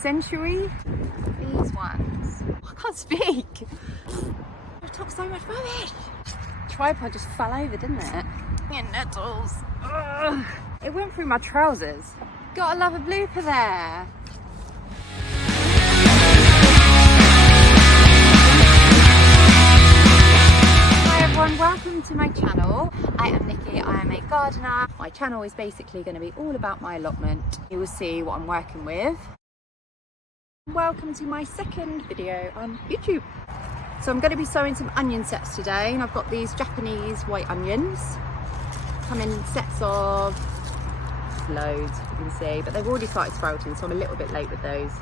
century. These ones. I can't speak. I talk so much rubbish. Tripod just fell over, didn't it? Yeah, nettles. Ugh. It went through my trousers. Gotta love a blooper there. Hi everyone, welcome to my channel. I am Nikki, I am a gardener. My channel is basically going to be all about my allotment. You will see what I'm working with. Welcome to my second video on YouTube. So I'm going to be sowing some onion sets today, and I've got these Japanese white onions. Come in sets of loads, you can see, but they've already started sprouting, so I'm a little bit late with those.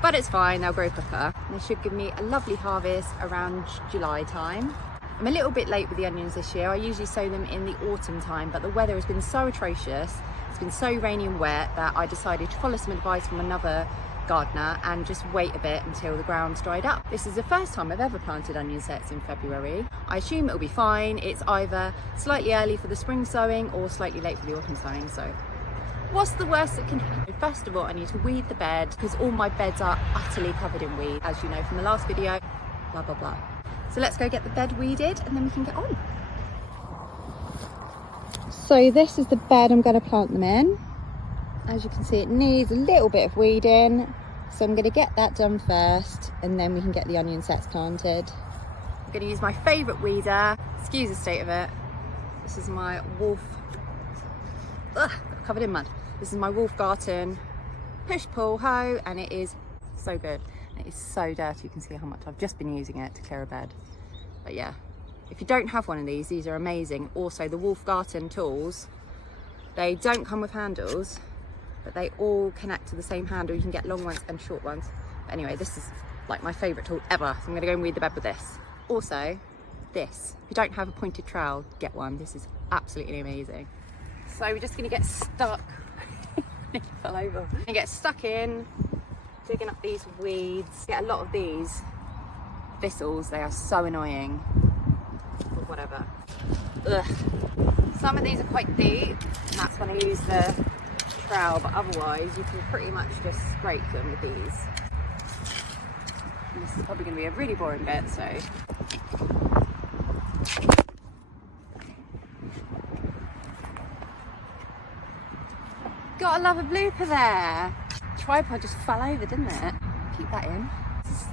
But it's fine, they'll grow quicker. And they should give me a lovely harvest around July time. I'm a little bit late with the onions this year. I usually sow them in the autumn time, but the weather has been so atrocious. It's been so rainy and wet that I decided to follow some advice from another gardener and just wait a bit until the ground's dried up. This is the first time I've ever planted onion sets in February. I assume it'll be fine. It's either slightly early for the spring sowing or slightly late for the autumn sowing, so what's the worst that can happen? First of all, I need to weed the bed because all my beds are utterly covered in weed, as you know from the last video, blah blah blah. So let's go get the bed weeded and then we can get on. So this is the bed I'm going to plant them in. As you can see, it needs a little bit of weeding, so I'm going to get that done first and then we can get the onion sets planted. I'm going to use my favourite weeder. Excuse the state of it. This is my Wolf, covered in mud. This is my Wolfgarten push-pull hoe, and it is so good. It is so dirty, you can see how much I've just been using it to clear a bed. But yeah, if you don't have one of these are amazing. Also, the Wolfgarten tools, they don't come with handles, but they all connect to the same handle. You can get long ones and short ones. But anyway, this is like my favourite tool ever, so I'm going to go and weed the bed with this. Also, this, if you don't have a pointed trowel, get one. This is absolutely amazing. So we're just going to get stuck. It fell over. And get stuck in, digging up these weeds. Get a lot of these thistles. They are so annoying. But whatever. Ugh. Some of these are quite deep, and that's when I use the trowel, but otherwise you can pretty much just scrape them with these. And this is probably going to be a really boring bit, so gotta love a blooper there. Tripod just fell over, didn't it? Keep that in.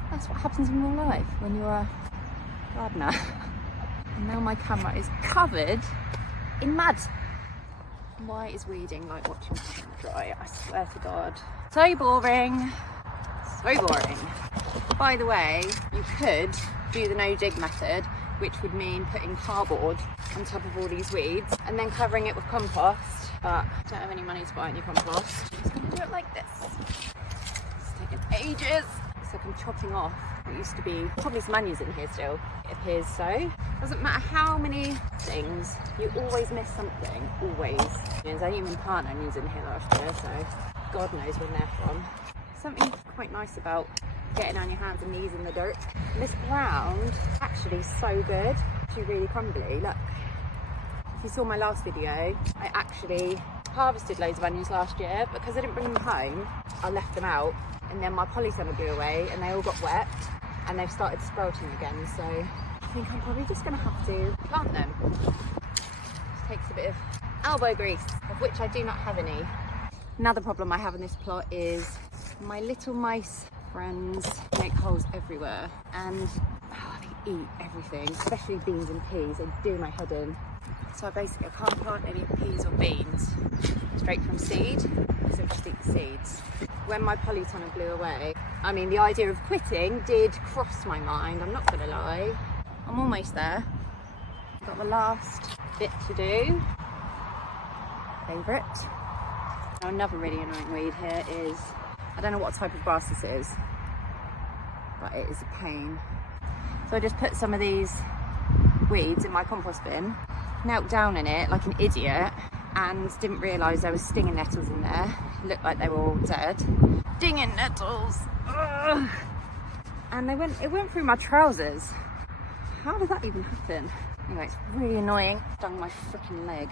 That's what happens in real life when you're a gardener. And now my camera is covered in mud. Why is weeding like watching paint dry? I swear to God. So boring. So boring. By the way, you could do the no dig method, which would mean putting cardboard on top of all these weeds and then covering it with compost, but I don't have any money to buy any compost. I'm just gonna do it like this. It's taken ages. It's like I'm chopping off what used to be probably some onions in here still. It appears so. Doesn't matter how many things, you always miss something, always. I didn't even plant onions in here last year, so God knows when they're from. Something quite nice about getting on your hands and knees in the dirt. And this ground actually is so good. Actually really crumbly, look. If you saw my last video, I actually harvested loads of onions last year. Because I didn't bring them home, I left them out, and then my polytunnel blew away and they all got wet and they've started sprouting again, so I think I'm probably just going to have to plant them. Just takes a bit of elbow grease, of which I do not have any. Another problem I have in this plot is my little mice friends make holes everywhere, and they eat everything, especially beans and peas. They do my head in. So basically I can't plant any peas or beans straight from seed, because they'll just eat the seeds. When my polytunnel blew away, I mean, the idea of quitting did cross my mind, I'm not going to lie. I'm almost there. I've got the last bit to do. Favourite. Now, another really annoying weed here is, I don't know what type of grass this is, but it is a pain. So I just put some of these weeds in my compost bin, knelt down in it like an idiot, and didn't realise there was stinging nettles in there. It looked like they were all dead. Stinging nettles! Ugh. And it went through my trousers. How did that even happen? Anyway, it's really annoying. Stung my freaking leg.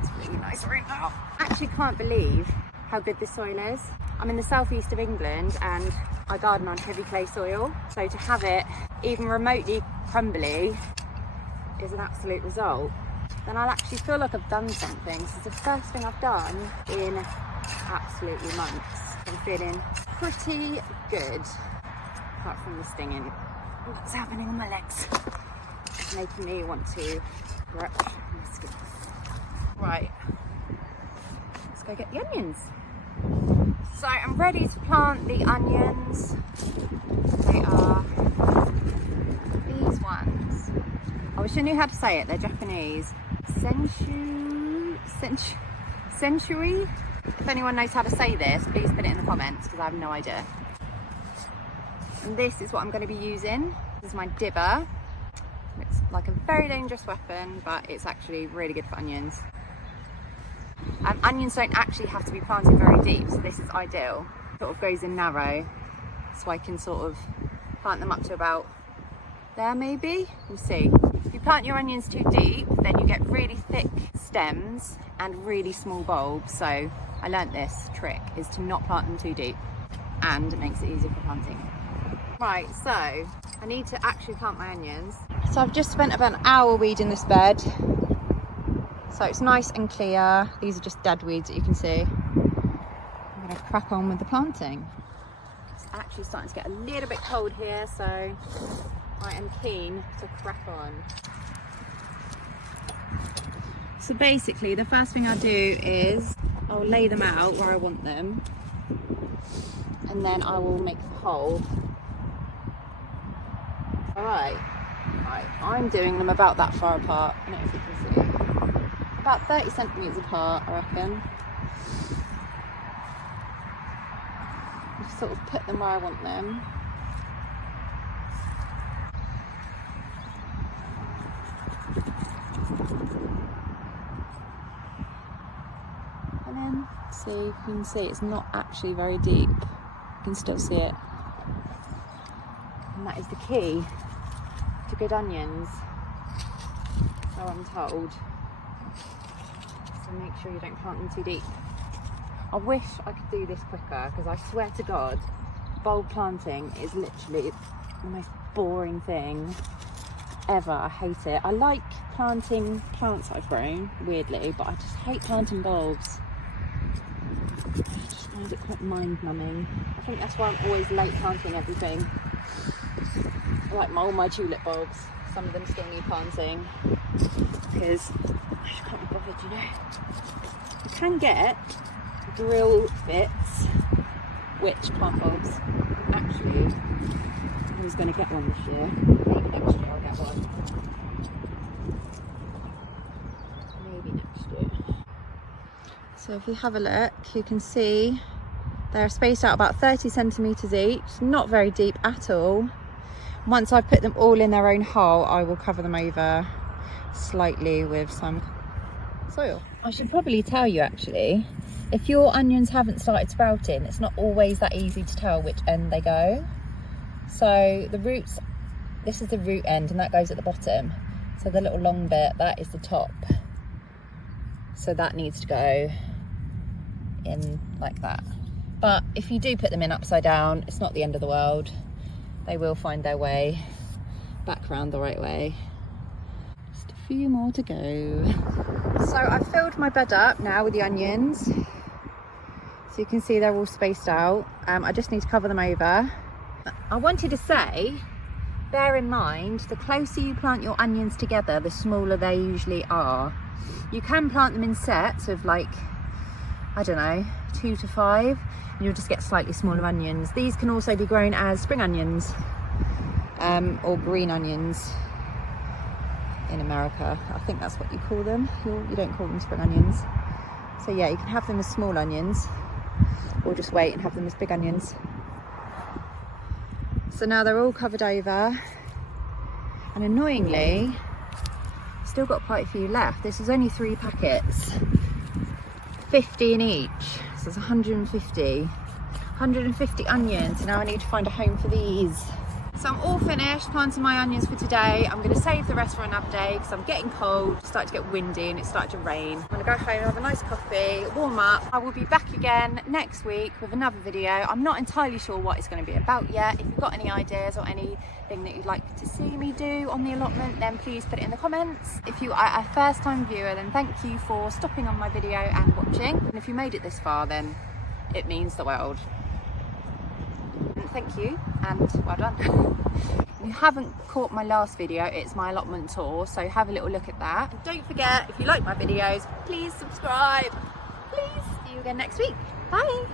It's really nice right now. I actually can't believe how good this soil is. I'm in the southeast of England and I garden on heavy clay soil, so to have it even remotely crumbly is an absolute result. Then I'll actually feel like I've done something. This is the first thing I've done in absolutely months. I'm feeling pretty good, apart from the stinging that's happening on my legs. It's making me want to brush my skin. Right, let's go get the onions. So I'm ready to plant the onions. They are these ones. I wish I knew how to say it, they're Japanese. Century? If anyone knows how to say this, please put it in the comments because I have no idea. And this is what I'm going to be using. This is my dibber. It's like a very dangerous weapon, but it's actually really good for onions. Onions don't actually have to be planted very deep, so this is ideal. Sort of goes in narrow, so I can sort of plant them up to about there maybe. We'll see. If you plant your onions too deep, then you get really thick stems and really small bulbs. So I learnt this trick, is to not plant them too deep, and it makes it easier for planting. Right, so I need to actually plant my onions. So I've just spent about an hour weeding this bed. So it's nice and clear. These are just dead weeds that you can see. I'm gonna crack on with the planting. It's actually starting to get a little bit cold here, so I am keen to crack on. So basically the first thing I do is I'll lay them out where I want them, and then I will make the hole. Alright, I'm doing them about that far apart. I don't know if you can see. About 30 centimetres apart, I reckon. Just sort of put them where I want them. And then, see, you can see it's not actually very deep. You can still see it. And that is the key to good onions, so I'm told. So make sure you don't plant them too deep. I wish I could do this quicker, because I swear to God, bulb planting is literally the most boring thing ever. I hate it. I like planting plants I've grown, weirdly, but I just hate planting bulbs. I just find it quite mind-numbing. I think that's why I'm always late planting everything. I like all my tulip bulbs. Some of them still need planting because I just can't be bothered, you know. You can get drill bits, which plant bulbs. Actually, I was going to get one this year. Maybe next year I'll get one. Maybe next year. So if you have a look, you can see they're spaced out about 30 centimetres each. Not very deep at all. Once I've put them all in their own hole, I will cover them over slightly with some soil. I should probably tell you actually, if your onions haven't started sprouting, it's not always that easy to tell which end they go. So the roots, this is the root end and that goes at the bottom. So the little long bit, that is the top. So that needs to go in like that. But if you do put them in upside down, it's not the end of the world. They will find their way back round the right way. Just a few more to go. So I've filled my bed up now with the onions. So you can see they're all spaced out. I just need to cover them over. I wanted to say, bear in mind, the closer you plant your onions together, the smaller they usually are. You can plant them in sets of like, I don't know, 2 to 5. You'll just get slightly smaller onions. These can also be grown as spring onions or green onions in America. I think that's what you call them. You don't call them spring onions. So yeah, you can have them as small onions or just wait and have them as big onions. So now they're all covered over, and annoyingly, still got quite a few left. This is only 3 packets, 50 in each. So it's 150 onions. Now I need to find a home for these. So I'm all finished planting my onions for today. I'm going to save the rest for another day because I'm getting cold. It's starting to get windy and it's starting to rain. I'm going to go home, have a nice coffee, warm up. I will be back again next week with another video. I'm not entirely sure what it's going to be about yet. If you've got any ideas or anything that you'd like to see me do on the allotment, then please put it in the comments. If you are a first time viewer, then thank you for stopping on my video and watching. And if you made it this far, then it means the world. Thank you and well done. If you haven't caught my last video, it's my allotment tour, so have a little look at that. And don't forget, if you like my videos, please subscribe. Please. See you again next week. Bye.